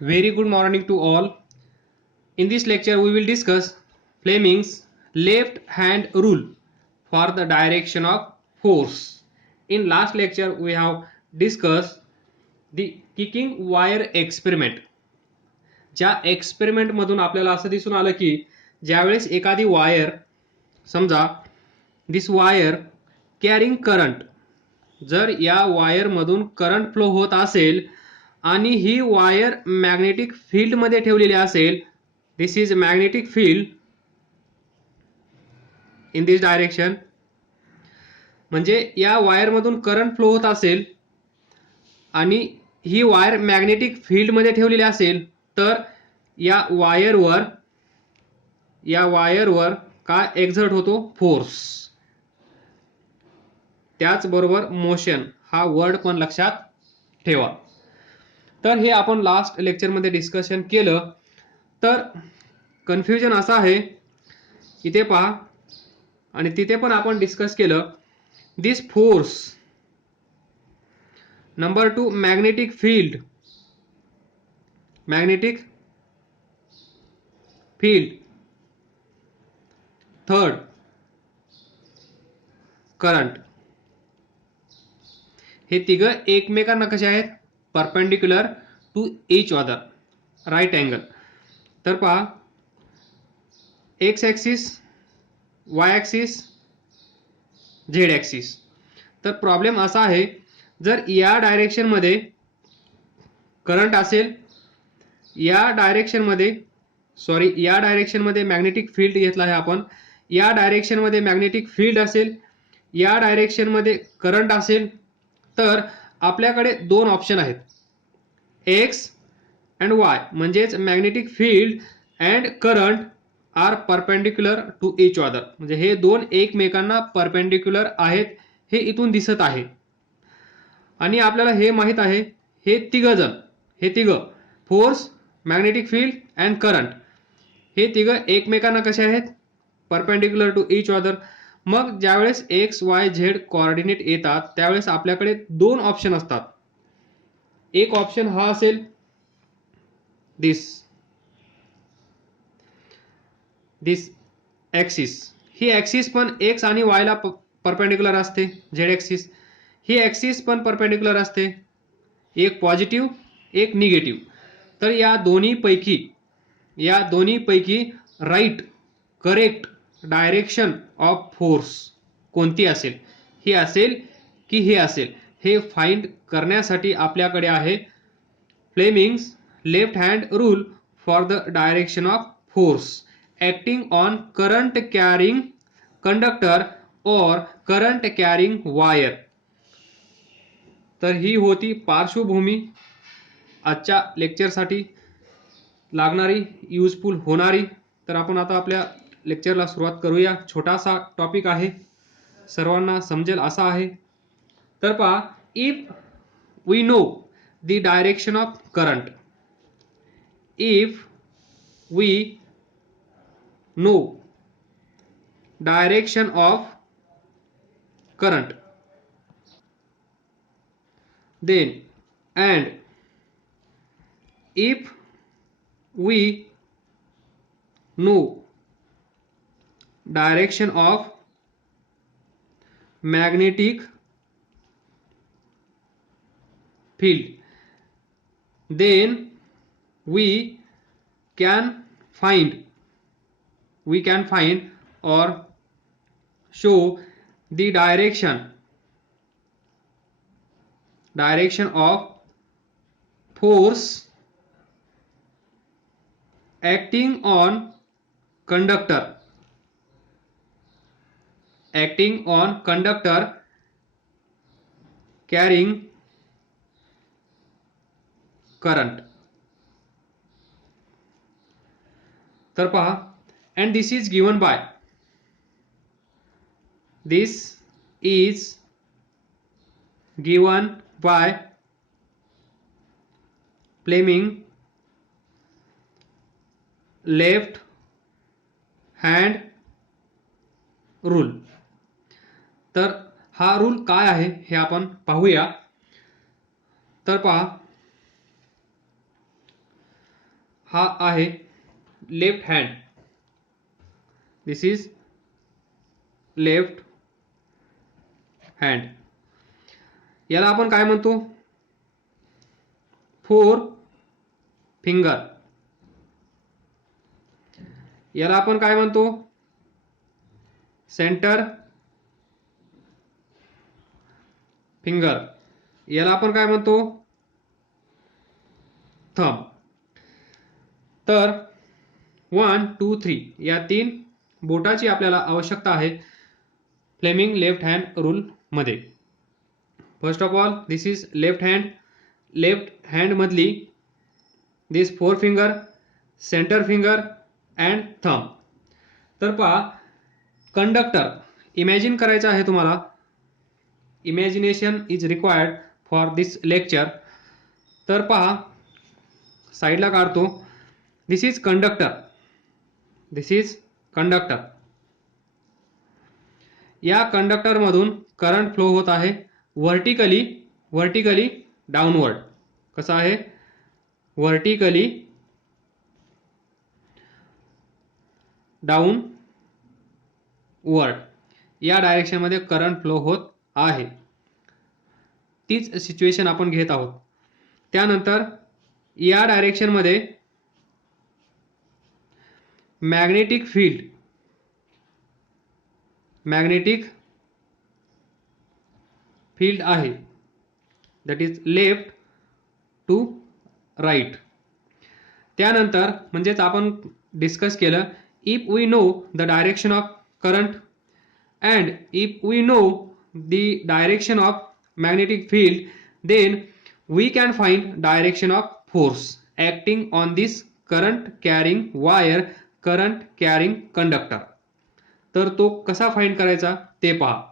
Very good morning to all. In this lecture, we will discuss Fleming's left hand rule for the direction of force. In last lecture, we have discussed the kicking wire experiment. ज्या experiment मधून आपल्याला असं दिसून आलं की ज्यावेळेस एखादी wire समजा दिस वायर कॅरिंग करंट, जर या वायर मधून करंट फ्लो होत असेल आणि ही वायर मॅग्नेटिक फील्ड मध्ये ठेवलेली असेल, this is magnetic field in this direction, म्हणजे या वायर मधून करंट फ्लो होत असेल आणि ही वायर मॅग्नेटिक फील्ड मध्ये ठेवलेली असेल तर या वायरवर काय एक्झर्ट होतो? फोर्स. त्याचबरोबर मोशन हा वर्ड पण लक्षात ठेवा. तर हे आपण लास्ट लेक्चरमध्ये डिस्कशन केलं. तर कन्फ्युजन असं आहे, इथे पहा आणि तिथे पण आपण डिस्कस केलं. This force, number 2 magnetic field, third current. हे तिघं एकमेकांना कसे आहेत? Perpendicular to each other, right angle. तर पहा, X axis, Y axis, Z axis. तर प्रॉब्लेम असा आहे, जर या डायरेक्शन मध्ये करंट असेल, या डायरेक्शन मध्ये मॅग्नेटिक फील्ड घेतला आहे आपण, या डायरेक्शन मध्ये मॅग्नेटिक फील्ड असेल, या डायरेक्शन मध्ये करंट असेल, तर आपल्याकडे दोन ऑप्शन आहेत, एक्स अँड वाय. म्हणजेच magnetic field and current are perpendicular to each other. म्हणजे हे दोन एकमेकांना परपेंडिक्युलर आहेत, हे इथून दिसत आहे. आणि आपल्याला हे माहित आहे, हे तिघं force, magnetic field and current, हे तिघं एकमेकांना कसे आहेत? Perpendicular to each other. मग ज्यावेळेस एक्स वाय झेड कोऑर्डिनेट येतात त्यावेळेस आपल्याकडे दोन ऑप्शन असतात. एक ऑप्शन हा असेल दिस ॲक्सिस. ही ॲक्सिस पण एक्स आणि वाय ला परपेंडिक्युलर असते, झेड ॲक्सिस. ही ॲक्सिस पण परपेंडिक्युलर असते, एक पॉझिटिव्ह एक निगेटिव्ह. तर या दोन्हीपैकी right correct direction of force कोणती असेल? ही असेल की हे असेल? हे फाइंड करण्यासाठी आपल्याकडे आहे Fleming's left hand rule for the direction of force acting on current carrying conductor और करंट कॅरिंग वायर. तर ही होती पार्श्वभूमी आजच्या लेक्चरसाठी लागणारी, युजफुल होणारी. तर आपण आता आपल्या लेक्चरला सुरुवात करूया. छोटासा टॉपिक आहे, सर्वांना समजेल असा आहे. तर पहा, if we know the direction of current, if we know direction of current, then and if we know direction of magnetic field, then we can find or show the direction of force acting on conductor carrying current. तर पहा, and this is given by Fleming left hand rule. तर हा rule काय आहे हे आपण पाहूया. तर पहा, हा आहे left hand. This is left hand. याला आपण काय म्हणतो? Four finger. याला आपण काय म्हणतो? Centre finger. याला आपण काय म्हणतो? थंब. तर 1 2 3 या 3 बोटाची आपल्याला आवश्यकता आहे फ्लेमिंग लेफ्ट हँड रूल मध्ये. First of all this is left hand. Left hand मधली this four finger, centre finger and thumb. तर पहा, कंडक्टर इमॅजिन करायचं आहे तुम्हाला. Imagination is required for this lecture. तर पहा, साईडला काढतो. This is conductor. This is conductor. या कंडक्टर मधून करंट फ्लो होत आहे व्हर्टिकली डाउनवर्ड. कसं आहे? व्हर्टिकली डाउनवर्ड या डायरेक्शन मध्ये करंट फ्लो होत आहे. तीच सिच्युएशन आपण घेत आहोत. त्यानंतर या डायरेक्शन मध्ये मॅग्नेटिक फील्ड आहे. That is left to right. त्यानंतर म्हणजेच आपण डिस्कस केलं, if we know the direction of current and if we know the direction of magnetic field, then we can find direction of force acting on this current carrying wire, current carrying conductor. तर तो कसा find करायचा ते पहा.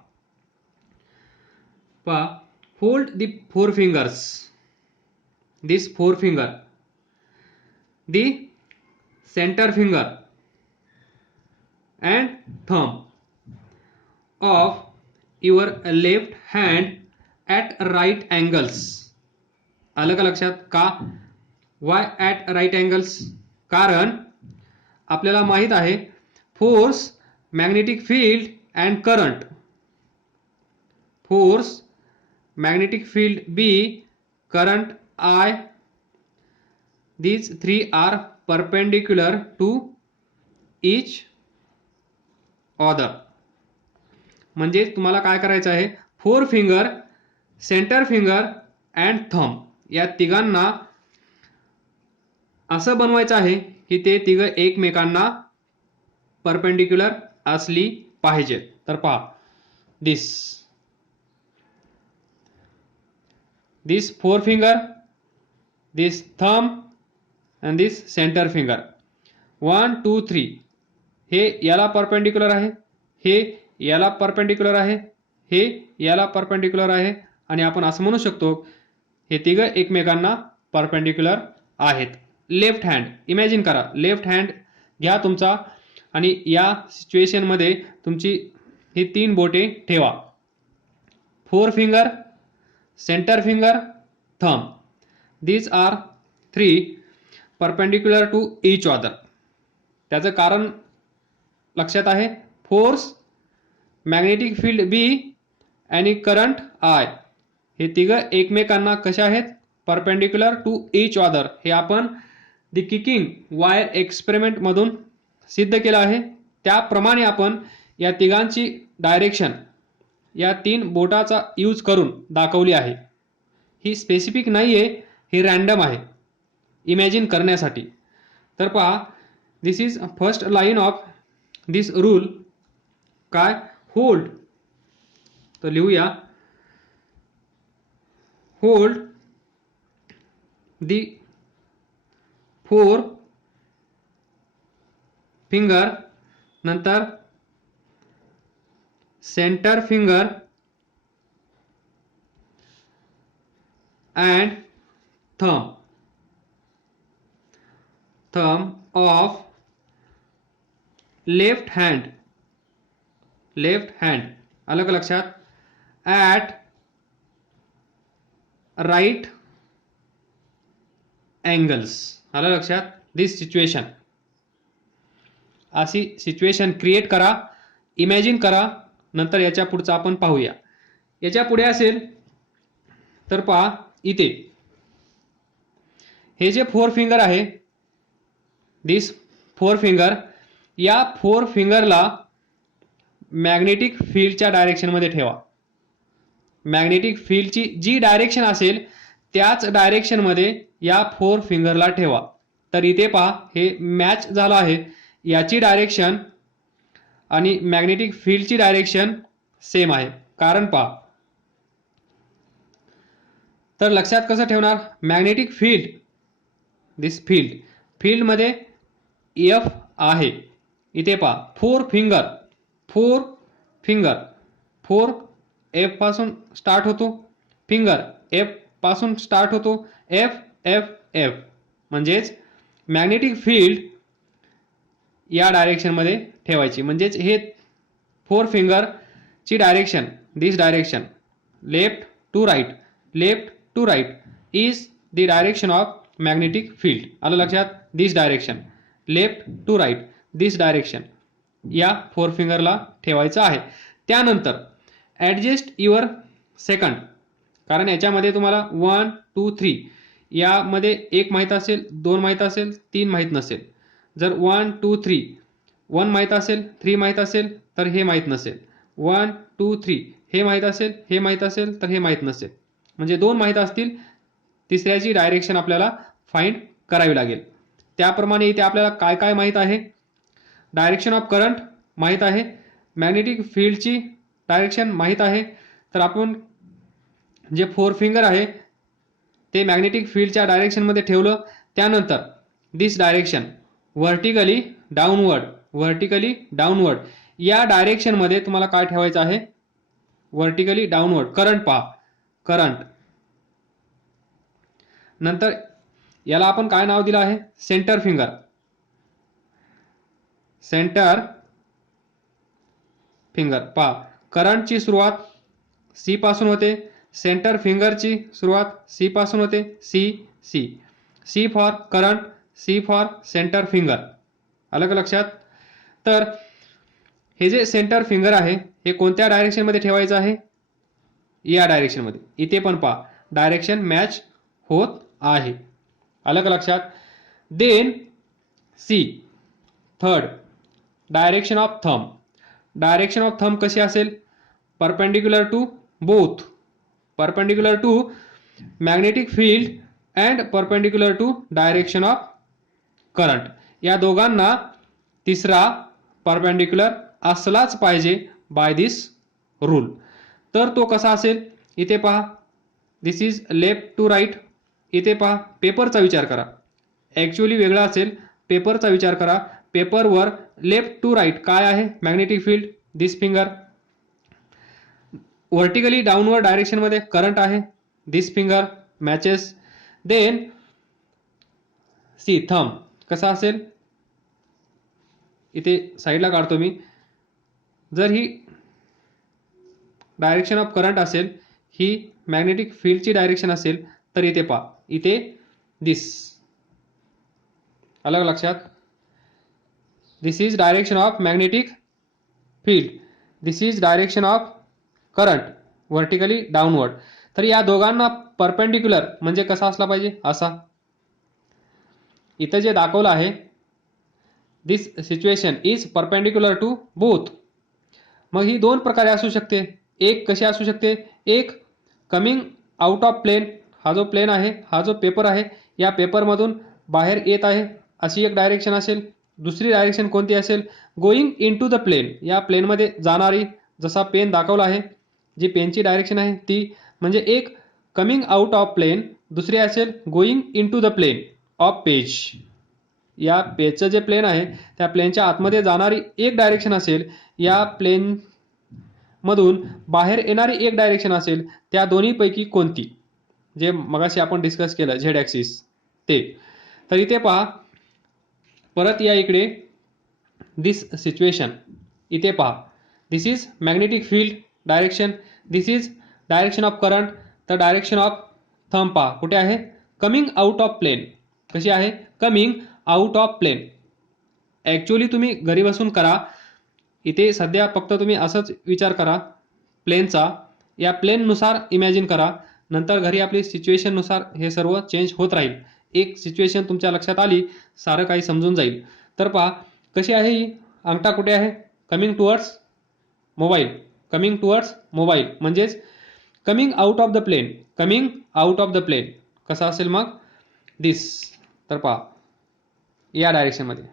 Hold the four fingers. This four finger, the center finger and thumb of your left hand at right angles. आलं का लक्षात? का? Why at right angles? कारण आपल्याला माहित आहे force, magnetic field and current. Force, magnetic field B, current I, these three are perpendicular to each other. म्हणजे तुम्हाला काय करायचं आहे? Four finger, centre finger and thumb या तिघांना असं बनवायचं आहे की ते तिघ एकमेकांना परपेंडिक्युलर असली पाहिजे. तर पहा, this four finger, this thumb and this center finger. 1 2 3 हे याला परपेंडिक्युलर आहे, हे याला परपेंडिक्युलर आहे, हे याला परपेंडिक्युलर आहे आणि आपण असं म्हणू शकतो हे तिघ एकमेकांना परपेंडिक्युलर आहेत. लेफ्ट हँड इमॅजिन करा. लेफ्ट हँड घ्या तुमचा आणि या सिच्युएशन मध्ये तुमची ही 3 बोटे ठेवा. Four finger, centre finger, thumb. These are 3 perpendicular to each other. त्याचं कारण लक्षात आहे? फोर्स, मॅग्नेटिक फील्ड B आणि करंट I हे तिघ एकमेकांना कशा आहेत? Perpendicular to each other. हे आपण द किकिंग वायर एक्सपेरिमेंट मधून सिद्ध केलं आहे. त्याप्रमाणे आपण या तिघांची डायरेक्शन या 3 बोटाचा यूज करून दाखवली आहे. ही स्पेसिफिक नाही आहे, ही रँडम आहे इमॅजिन करण्यासाठी. तर पहा, this is first line of this rule. काय? होल्ड. तर लिहूया, होल्ड दी फोर फिंगर, नंतर centre finger and thumb of left hand. आलं का लक्षात? at right angles. आलं लक्षात? दिस सिच्युएशन, अशी सिच्युएशन क्रिएट करा, इमॅजिन करा. नंतर याच्या पुढचं आपण पाहूया. याच्या पुढे असेल तर पहा, इथे हे जे 4 फिंगर आहे, दिस 4 फिंगर, या 4 फिंगरला मॅग्नेटिक फील्डच्या डायरेक्शनमध्ये ठेवा. मॅग्नेटिक फील्डची जी डायरेक्शन असेल त्याच डायरेक्शनमध्ये या 4 फिंगरला ठेवा. तर इथे पहा, हे मॅच झालं आहे. याची डायरेक्शन आणि मॅग्नेटिक फील्डची डायरेक्शन सेम आहे. कारण पहा, तर लक्षात कसं ठेवणार? मॅग्नेटिक फील्ड, दिस फील्डमध्ये एफ आहे. इथे पहा 4 फिंगर एफ पासून स्टार्ट होतो, फिंगर एफ पासून स्टार्ट होतो, एफ एफ एफ, म्हणजेच मॅग्नेटिक फील्ड या डायरेक्शनमध्ये ठेवायची. म्हणजेच हे 4 फिंगरची direction, this direction, left to right is the direction of magnetic field. आलं लक्षात? This direction, left to right, this direction या 4 फिंगरला ठेवायचं आहे. त्यानंतर ॲडजस्ट युअर सेकंड, कारण याच्यामध्ये तुम्हाला 1 2 3 यामध्ये 1 माहीत असेल, 2 माहीत असेल, 3 माहीत नसेल. जर 1 2 3 1 माहीत असेल, 3 माहीत असेल तर हे माहीत नसेल. 1 2 3 हे माहीत असेल, हे माहीत असेल तर हे माहीत नसेल. म्हणजे 2 माहीत असतील, तिसऱ्याची डायरेक्शन आपल्याला फाइंड करावी लागेल. त्याप्रमाणे इथे आपल्याला काय काय माहीत आहे? डायरेक्शन ऑफ करंट माहीत आहे, मॅग्नेटिक फील्डची डायरेक्शन माहीत आहे. तर आपण जे 4 फिंगर आहे ते मॅग्नेटिक फील्डच्या डायरेक्शनमध्ये ठेवलं. त्यानंतर दिस डायरेक्शन व्हर्टिकली डाऊनवर्ड या डायरेक्शनमध्ये तुम्हाला काय ठेवायचं आहे? Vertically downward. करंट पहा, करंट. नंतर याला आपण काय नाव दिलं आहे? Centre finger. पहा, करंटची सुरुवात सी पासून होते, सेंटर फिंगरची सुरुवात सी पासून होते. C for current, C for centre finger. आलं का लक्षात? तर हे जे सेंटर फिंगर आहे हे कोणत्या डायरेक्शनमध्ये ठेवायचं आहे? या डायरेक्शनमध्ये. इथे पण पहा, डायरेक्शन मॅच होत आहे. आलं का लक्षात? Then C, third, direction of thumb. Direction of thumb कशी असेल? Perpendicular to both, perpendicular to magnetic field and perpendicular to direction of current. या दोघांना तिसरा परपेंडिक्युलर असलाच पाहिजे बाय दिस रूल. तर तो कसा असेल? इथे पहा, this is left to right. इथे पहा, पेपरचा विचार करा, ॲक्च्युअली वेगळा असेल. पेपरचा विचार करा, पेपरवर लेफ्ट टू राईट काय आहे? Magnetic field. This finger vertically downward डायरेक्शनमध्ये करंट आहे. This finger matches. Then see, thumb कसा असेल? इथे साईडला काढतो मी. जर ही डायरेक्शन ऑफ करंट असेल, ही मॅग्नेटिक फील्डची डायरेक्शन असेल, तर इथे पहा, इथे दिस. आलं लक्षात? This is direction of magnetic field, this is direction of current vertically downward. तर या दोघांना परपेंडिक्युलर म्हणजे कसा असला पाहिजे? असा. इथं जे दाखवलं आहे, this situation is perpendicular to both. मग ही 2 प्रकारे असू शकते. एक कशी असू शकते? एक कमिंग आउट ऑफ प्लेन, हा जो प्लेन आहे, हा जो पेपर आहे, या पेपरमधून बाहेर येत आहे अशी एक डायरेक्शन असेल. दुसरी डायरेक्शन कोणती असेल? Going into the plane, या प्लेनमध्ये जाणारी, जसा पेन दाखवला आहे, जी पेनची डायरेक्शन आहे ती. म्हणजे एक कमिंग आउट ऑफ प्लेन, दुसरी असेल going into the plane of page. या पेजचं जे प्लेन आहे त्या प्लेनच्या आतमध्ये जाणारी एक डायरेक्शन असेल, या प्लेन मधून बाहेर येणारी एक डायरेक्शन असेल. त्या दोन्हीपैकी कोणती? जे मगाशी आपण डिस्कस केलं झेड ॲक्सिस ते. तर इथे पहा, परत या इकडे, दिस सिच्युएशन. इथे पहा, this is magnetic field direction, this is direction of current. तर डायरेक्शन ऑफ थंब पहा कुठे आहे? Coming out of plane. कशी आहे? Coming out of plane. Actually तुम्ही घरी बसून करा. इथे सध्या फक्त तुम्ही असंच विचार करा प्लेनचा, या प्लेननुसार इमॅजिन करा. नंतर घरी आपली सिच्युएशननुसार हे सर्व चेंज होत राहील. एक सिच्युएशन तुमच्या लक्षात आली, सारं काही समजून जाईल. तर पहा कशी आहे ही. अंगठा कुठे आहे? Coming towards mobile. Coming towards mobile म्हणजेच coming out of the plane. Coming out of the plane कसा असेल मग? दिस. तर पहा या डायरेक्शनमध्ये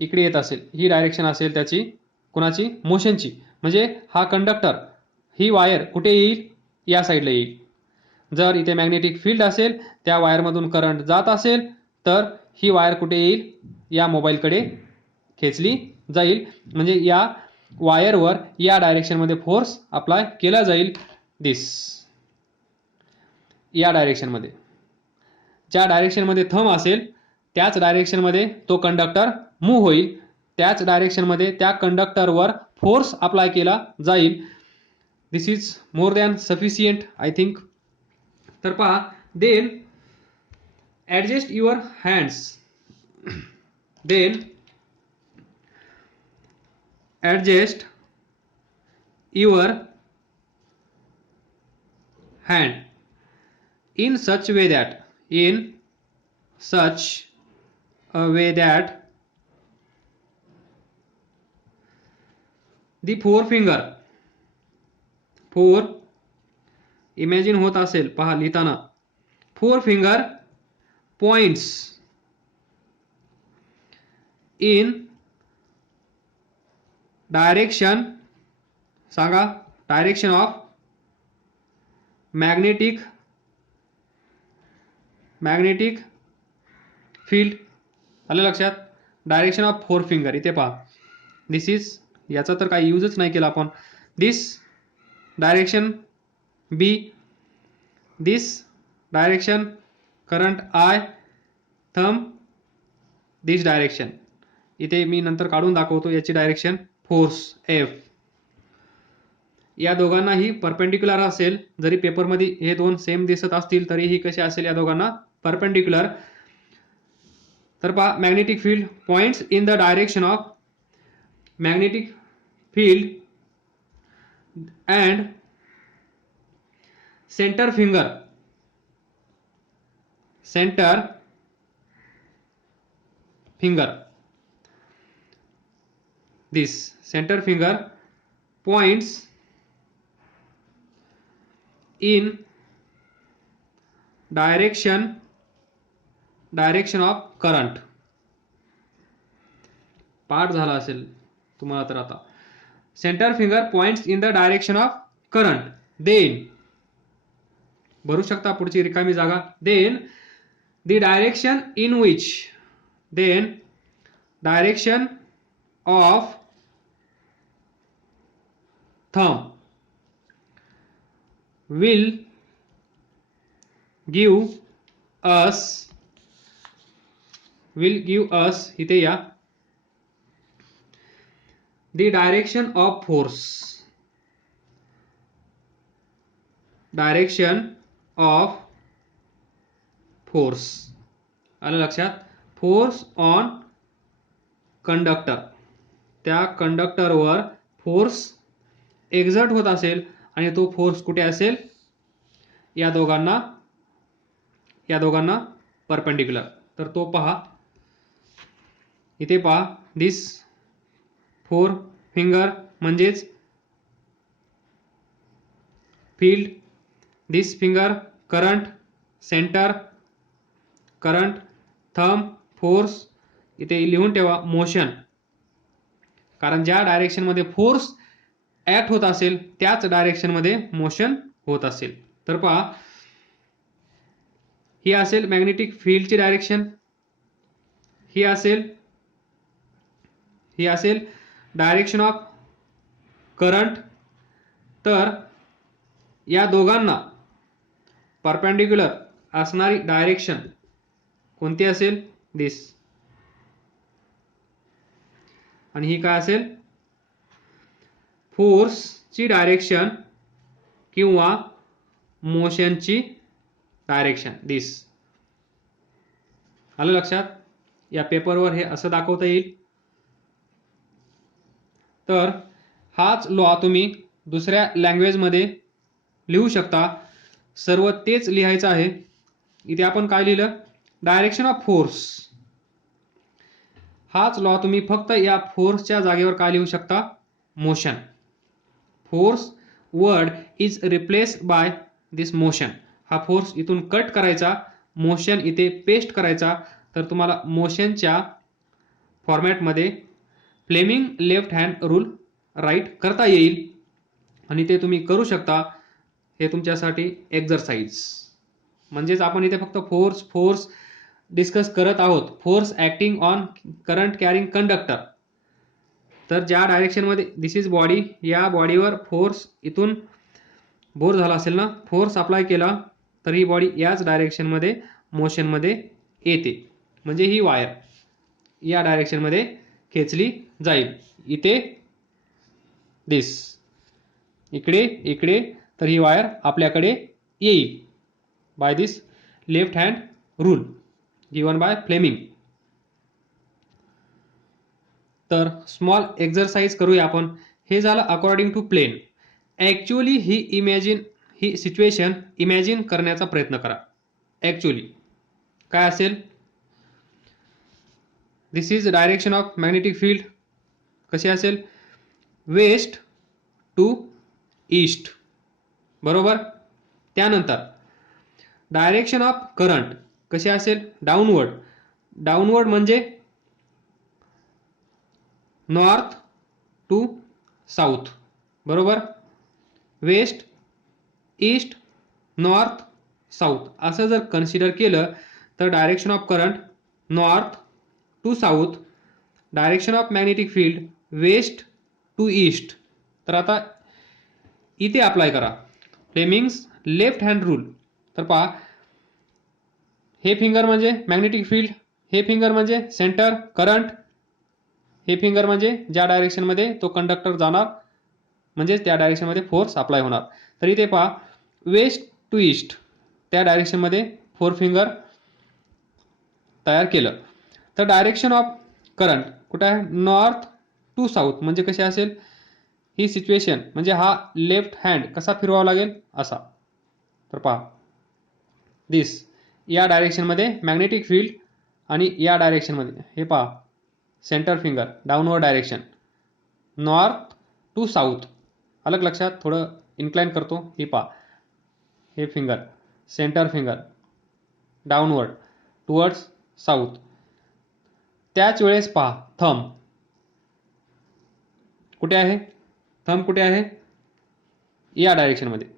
इकडे येत असेल, ही डायरेक्शन असेल त्याची, कुणाची? मोशनची. म्हणजे हा कंडक्टर, ही वायर कुठे येईल? या साईडला येईल. जर इथे मॅग्नेटिक फील्ड असेल, त्या वायरमधून करंट जात असेल, तर ही वायर कुठे येईल? या मोबाईलकडे खेचली जाईल. म्हणजे या वायरवर या डायरेक्शनमध्ये फोर्स अप्लाय केला जाईल. दिस. या डायरेक्शनमध्ये. ज्या डायरेक्शनमध्ये थंब असेल त्याच डायरेक्शनमध्ये तो कंडक्टर मूव्ह होईल. त्याच डायरेक्शनमध्ये त्या कंडक्टरवर फोर्स अप्लाय केला जाईल. This is more than sufficient I think. तर पहा, then adjust your hands. Then adjust your hand in such way that the forefinger, imagine होत असेल पहा लिहिताना, forefinger points in direction, सांगा, डायरेक्शन ऑफ मॅग्नेटिक फील्ड. आलं लक्षात? Direction of forefinger. इथे पहा, दिस इज, याचा तर काही यूजच नाही केला आपण. This direction B, this direction current I, thumb this direction. इथे मी नंतर काढून दाखवतो याची डायरेक्शन फोर्स एफ. या दोघांनाही परपेंडिक्युलर असेल. जरी पेपरमध्ये हे दोन सेम दिसत असतील तरीही कसे असेल या दोघांना? परपेंडिक्युलर. तर पहा, magnetic field points in the direction of magnetic field and centre finger. This centre finger points in direction of current. पाठ झाला असेल तुम्हाला तर आता. Centre finger points in the direction of current. Then भरू शकता पुढची रिकामी जागा. Then the direction in which, then direction of thumb will give us इथे या, the direction of force. आलं लक्षात? Force on conductor. त्या कंडक्टरवर फोर्स एक्झर्ट होत असेल आणि तो फोर्स कुठे असेल? या दोघांना परपेंडिक्युलर. तर तो पहा, इथे पहा, दिस फोर फिंगर म्हणजेच field, this finger current, centre current, thumb force. इथे लिहून ठेवा मोशन, कारण ज्या डायरेक्शनमध्ये फोर्स ऍक्ट होत असेल त्याच डायरेक्शनमध्ये मोशन होत असेल. तर पहा, ही असेल मॅग्नेटिक फील्डची डायरेक्शन, ही असेल डायरेक्शन ऑफ करंट. तर या दोघांना परपेंडिक्युलर असणारी डायरेक्शन कोणती असेल? दिस. आणि ही काय असेल? फोर्सची डायरेक्शन किंवा मोशनची डायरेक्शन. दिस. आलं लक्षात? या पेपरवर हे असं दाखवता येईल. तर हाच लॉ तुम्ही दुसऱ्या लँग्वेजमध्ये लिहू शकता. सर्व तेच लिहायचं आहे. इथे आपण काय लिहिलं? Direction of force. हाच लॉ तुम्ही फक्त या फोर्सच्या जागेवर काय लिहू शकता? Motion. Force word is replaced by this motion. हा फोर्स इथून कट करायचा, मोशन इथे पेस्ट करायचा, तर तुम्हाला मोशनच्या फॉर्मॅटमध्ये Fleming left hand rule write करता येईल आणि ते तुम्ही करू शकता. हे तुमच्यासाठी एक्झरसाइज. म्हणजेच आपण इथे फक्त फोर्स डिस्कस करत आहोत. Force acting on current carrying conductor. तर ज्या डायरेक्शनमध्ये दिस इज बॉडी, या बॉडीवर फोर्स इथून बोर झाला असेल ना, फोर्स अप्लाय केला तर ही बॉडी याच डायरेक्शनमध्ये मोशनमध्ये येते. म्हणजे ही वायर या डायरेक्शनमध्ये खेचली जाईल. इथे दिस, इकडे तर ही वायर आपल्याकडे येईल by this left hand rule given by Fleming. तर स्मॉल एक्झरसाइज करूया आपण. हे झालं अकॉर्डिंग टू प्लेन. ऍक्च्युअली ही सिच्युएशन इमॅजिन करण्याचा प्रयत्न करा. ऍक्च्युअली काय असेल? This is direction of magnetic field. कशी असेल? वेस्ट टू ईस्ट, बरोबर. त्यानंतर डायरेक्शन ऑफ करंट कशी असेल? डाऊनवर्ड म्हणजे नॉर्थ टू साऊथ, बरोबर. वेस्ट, ईस्ट, नॉर्थ, साऊथ असं जर कन्सिडर केलं तर direction of current north to south, direction of magnetic field west to east. तर आता इथे अप्लाय करा फ्लेमिंग्स लेफ्ट हँड रूल. तर पहा, हे फिंगर म्हणजे मॅग्नेटिक फील्ड, हे फिंगर म्हणजे सेंटर करंट, हे फिंगर म्हणजे ज्या डायरेक्शनमध्ये तो कंडक्टर जाणार म्हणजेच त्या डायरेक्शनमध्ये फोर्स अप्लाय होणार. तर इथे पहा, वेस्ट टू ईस्ट त्या डायरेक्शनमध्ये फोर फिंगर तयार केलं. तर डायरेक्शन ऑफ करंट कुठे आहे? North to south. म्हणजे कशी असेल ही सिच्युएशन? म्हणजे हा लेफ्ट हँड कसा फिरवावा लागेल? असा. तर पहा, दिस या डायरेक्शनमध्ये मॅग्नेटिक फील्ड आणि या डायरेक्शनमध्ये हे पहा centre finger downward direction north to south. अलग लक्षात? थोडं इन्क्लाइन करतो. हे पहा, हे finger centre finger downward towards south. त्याच वेळेस पहा थंब कुठे आहे? थंब कुठे आहे? या डायरेक्शनमध्ये.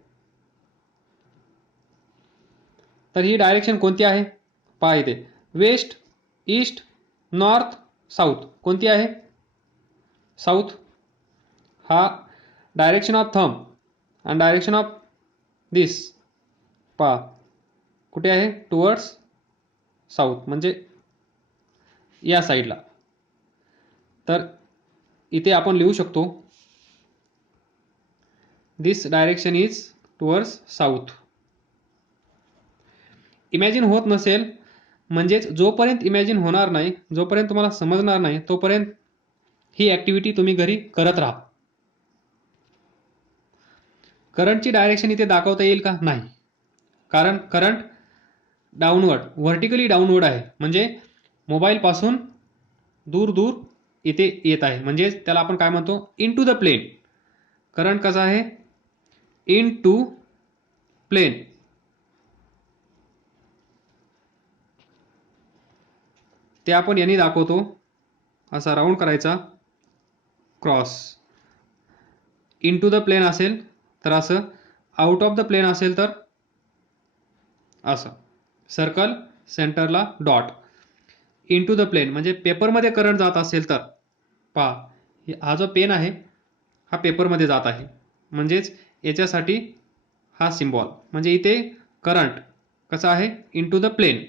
तर ही डायरेक्शन कोणती आहे? पहा इथे वेस्ट, ईस्ट, नॉर्थ, साऊथ. कोणती आहे? साऊथ. हा डायरेक्शन ऑफ थंब आणि डायरेक्शन ऑफ दिस पहा कुठे आहे? टुवर्ड्स साऊथ, म्हणजे या साईडला. तर इथे आपण लिहू शकतो this direction is towards south. Imagine होत नसेल म्हणजेच जोपर्यंत इमॅजिन होणार नाही, जोपर्यंत तुम्हाला समजणार नाही, तोपर्यंत ही ऍक्टिव्हिटी तुम्ही घरी करत राहा. करंटची डायरेक्शन इथे दाखवता येईल का? नाही, कारण करंट डाऊनवर्ड व्हर्टिकली डाऊनवर्ड आहे. म्हणजे मोबाईल पासून दूर दूर इथे येत आहे. म्हणजे त्याला आपण काय म्हणतो? Into the plane. Current कसा आहे? Into plane. ते आपण यांनी दाखवतो. असा राऊंड करायचा cross. Into the plane असेल तर असं, आउट ऑफ द प्लेन असेल तर असं सर्कल, सेंटरला dot. Into the plane म्हणजे पेपरमध्ये करंट जात असेल तर पहा, हा जो पेन आहे हा पेपरमध्ये जात आहे. म्हणजेच याच्यासाठी हा सिम्बॉल. म्हणजे इथे करंट कसा आहे? Into the plane.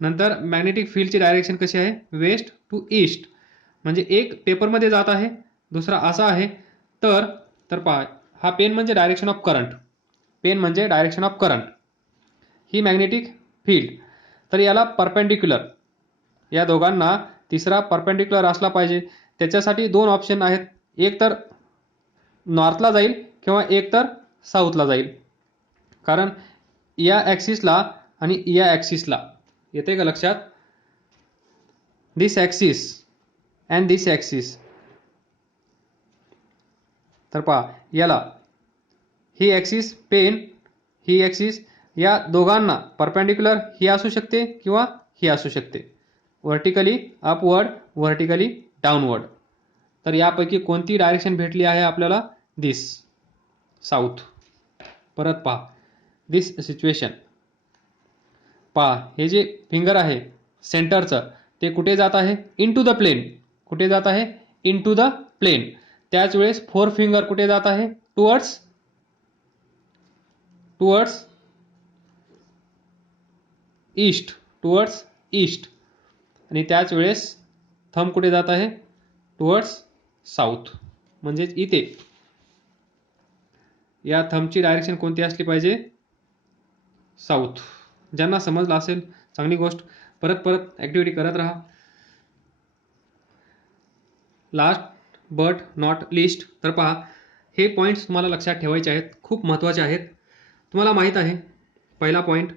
नंतर मॅग्नेटिक फील्डची डायरेक्शन कशी आहे? West to east. म्हणजे एक पेपरमध्ये जात आहे, दुसरा असा आहे. तर पहा, हा पेन म्हणजे डायरेक्शन ऑफ करंट. पेन म्हणजे direction of current. He magnetic field. तर याला परपेंडिक्युलर या दोघांना तिसरा परपेंडिक्युलर असला पाहिजे. त्याच्यासाठी दोन ऑप्शन आहेत, एक तर नॉर्थला जाईल किंवा एक तर साऊथला जाईल. कारण या ॲक्सिसला आणि या ॲक्सिसला, येते का लक्षात? दिस ॲक्सिस अँड दिस ॲक्सिस. तर पहा याला ही ॲक्सिस पेन, ही ॲक्सिस, या दोघांना परपेंडिक्युलर ही असू शकते किंवा ही असू शकते, व्हर्टिकली अपवर्ड, व्हर्टिकली डाऊनवर्ड. तर यापैकी कोणती डायरेक्शन भेटली आहे आपल्याला? दिस, साऊथ. परत पहा दिस सिच्युएशन. पहा हे जे फिंगर आहे सेंटरचं, ते कुठे जात आहे? Into the plane. कुठे जात आहे? Into the plane. त्याच वेळेस फोर फिंगर कुठे जात आहे? Towards east, towards east. आणि त्याच वेळेस थंब कुठे जात आहे? Towards south. म्हणजेच इथे या थंबची डायरेक्शन कोणती असली पाहिजे? साऊथ. ज्यांना समजलं असेल चांगली गोष्ट, परत परत ॲक्टिव्हिटी करत राहा. Last but not list. तर पहा हे पॉईंट्स तुम्हाला लक्षात ठेवायचे आहेत, खूप महत्त्वाचे आहेत. तुम्हाला माहीत आहे पहिला पॉईंट,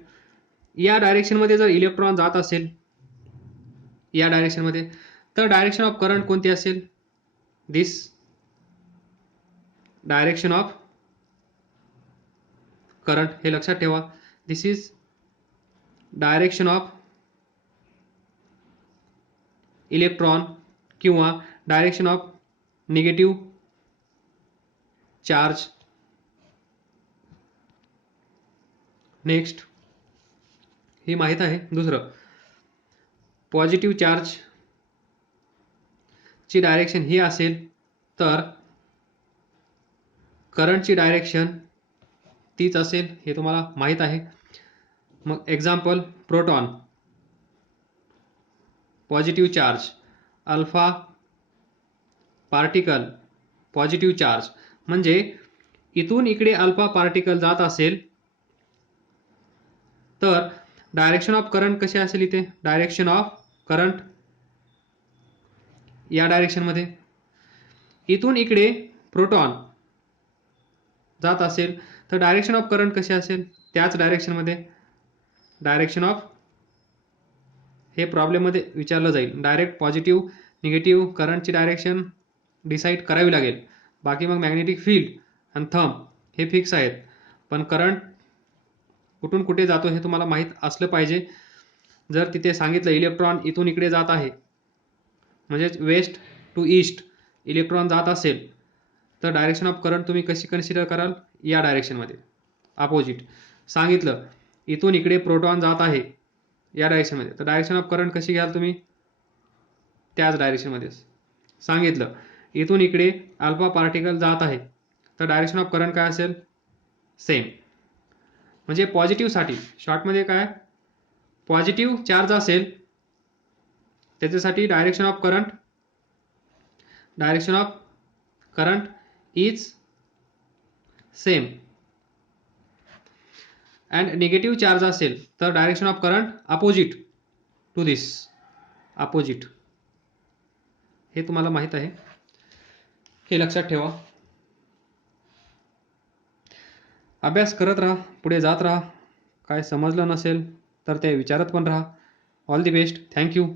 या डायरेक्शनमध्ये जर इलेक्ट्रॉन जात असेल या डायरेक्शनमध्ये, तर डायरेक्शन ऑफ करंट कोणती असेल? This direction of current. हे लक्षात ठेवा, this is direction of electron किंवा direction of negative charge. Next ही माहीत आहे. दुसरं, पॉझिटिव्ह चार्ज ची डायरेक्शन ही असेल तर करंटची डायरेक्शन तीच असेल, हे तुम्हाला माहीत आहे. मग example, proton positive charge, alpha particle positive charge. म्हणजे इथून इकडे अल्फा पार्टिकल जात असेल तर डायरेक्शन ऑफ करंट कशी असेल? इथे डायरेक्शन ऑफ करंट या डायरेक्शनमध्ये. इथून इकडे प्रोटॉन जात असेल तर डायरेक्शन ऑफ करंट कशी असेल? त्याच डायरेक्शनमध्ये. डायरेक्शन ऑफ, हे प्रॉब्लेममध्ये विचारलं जाईल. डायरेक्ट पॉझिटिव्ह निगेटिव्ह करंटची डायरेक्शन डिसाईड करावी लागेल. बाकी मग मॅग्नेटिक फील्ड आणि थंब हे फिक्स आहेत, पण करंट कुठून कुठे जातो हे तुम्हाला माहीत असलं पाहिजे. जर तिथे सांगितलं इलेक्ट्रॉन इथून इकडे जात आहे, म्हणजेच वेस्ट टू ईस्ट इलेक्ट्रॉन जात असेल, तर डायरेक्शन ऑफ करंट तुम्ही कशी कन्सिडर कराल? या डायरेक्शनमध्ये, अपोजिट. सांगितलं इथून इकडे प्रोटॉन जात आहे या डायरेक्शनमध्ये, तर डायरेक्शन ऑफ करंट कशी घ्याल तुम्ही? त्याच डायरेक्शनमध्ये. सांगितलं इथून इकडे अल्फा पार्टिकल जात आहे, तर डायरेक्शन ऑफ करंट काय असेल? सेम. म्हणजे पॉझिटिव्हसाठी शॉर्टमध्ये काय, पॉझिटिव्ह चार्ज असेल त्याच्यासाठी direction of current is same. And negative charge असेल तर direction of current opposite to this, opposite. हे तुम्हाला माहीत आहे, हे लक्षात ठेवा. अभ्यास करत राहा, पुढे जात राहा. काय समजलं नसेल तर ते विचारत पण राहा. All the best. थँक्यू.